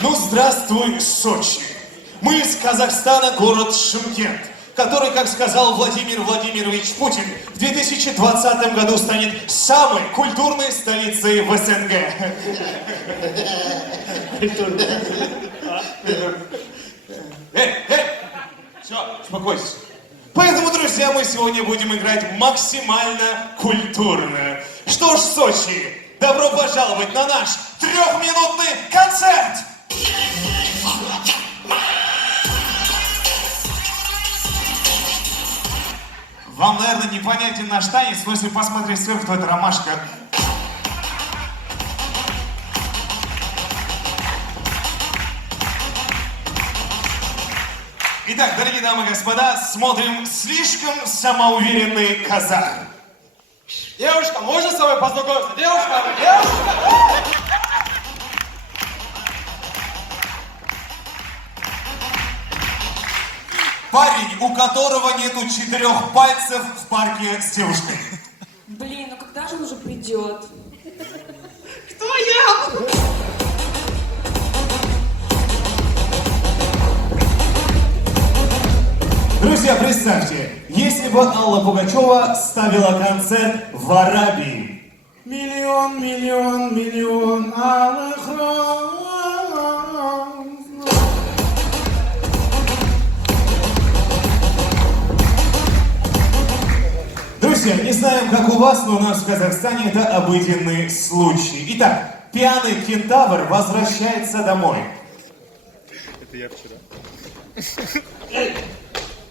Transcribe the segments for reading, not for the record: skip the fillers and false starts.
Ну, здравствуй, Сочи. Мы из Казахстана, город Шымкент, который, как сказал Владимир Владимирович Путин, в 2020 году станет самой культурной столицей в СНГ. Все, успокойся. Поэтому, друзья, мы сегодня будем играть максимально культурно. Что ж, Сочи, добро пожаловать на наш 3-минутный концерт! Вам, наверное, непонятен наш танец, но если посмотреть сверху, то это ромашка. Итак, дорогие дамы и господа, смотрим «Слишком самоуверенный казах». Девушка, можно с тобой познакомиться? Девушка! Парень, у которого нету 4 пальцев в парке с девушкой. Блин, ну когда же он уже придет? Кто я? Друзья, представьте, если бы Алла Пугачева ставила концерт в Арабии. Миллион, миллион, миллион алых роз. Друзья, не знаем, как у вас, но у нас в Казахстане это обыденный случай. Итак, пьяный кентавр возвращается домой. Это я вчера.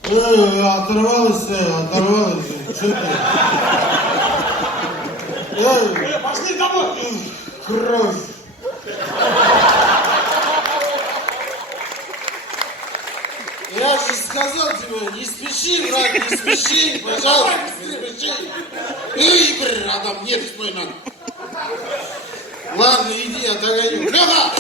Оторвалась, что ты? Пошли домой! Кровь! Я же сказал тебе, не спеши, брат, не спеши, пожалуйста, не спеши. Эй, братан, нет, стой, надо. Ладно, иди, я догоню. Леха!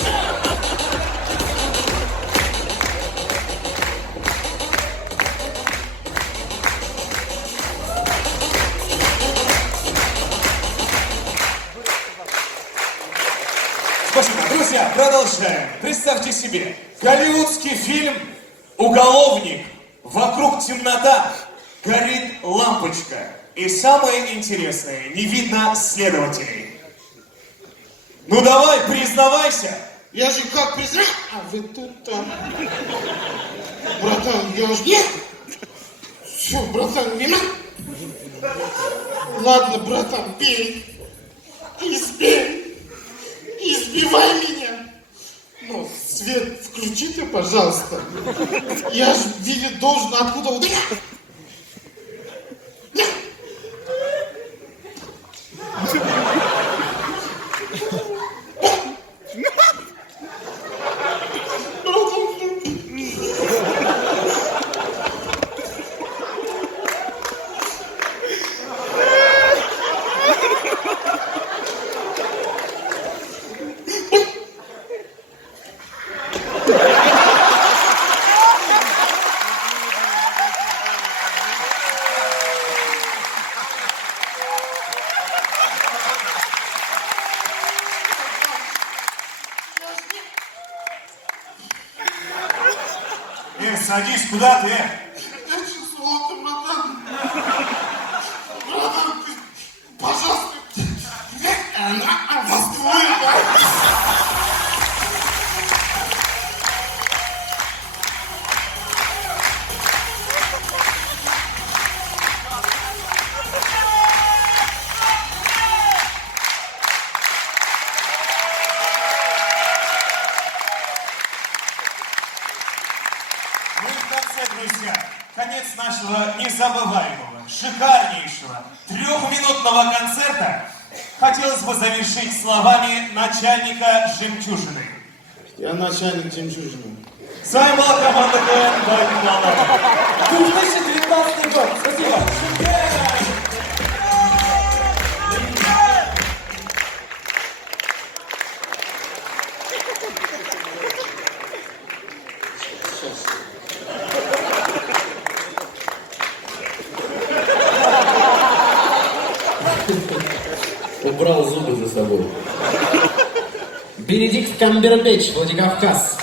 Спасибо. Друзья, продолжаем. Представьте себе, голливудский фильм «Уголовник». Вокруг темнота, горит лампочка. И самое интересное, не видно следователей. Ну давай, признавайся. Я же как признал, а вы тут там. Братан, я же нет. Все, братан, не надо. Ладно, братан, пей. Избей. Избивай меня. Ну, свет включи ты, пожалуйста. Я же видеть должен, откуда ударить. Садись, куда ты? Я чувствовал, братан. Братан, ты, пожалуйста. Она вас двое, да? Ну и в конце, друзья, конец нашего незабываемого, шикарнейшего 3-минутного концерта хотелось бы завершить словами начальника «Жемчужины». Я начальник жемчужины. С вами была команда КВН «Байк 2019 год. Спасибо. убрал зубы за собой. Бенедикт Камбербэтч, Владикавказ.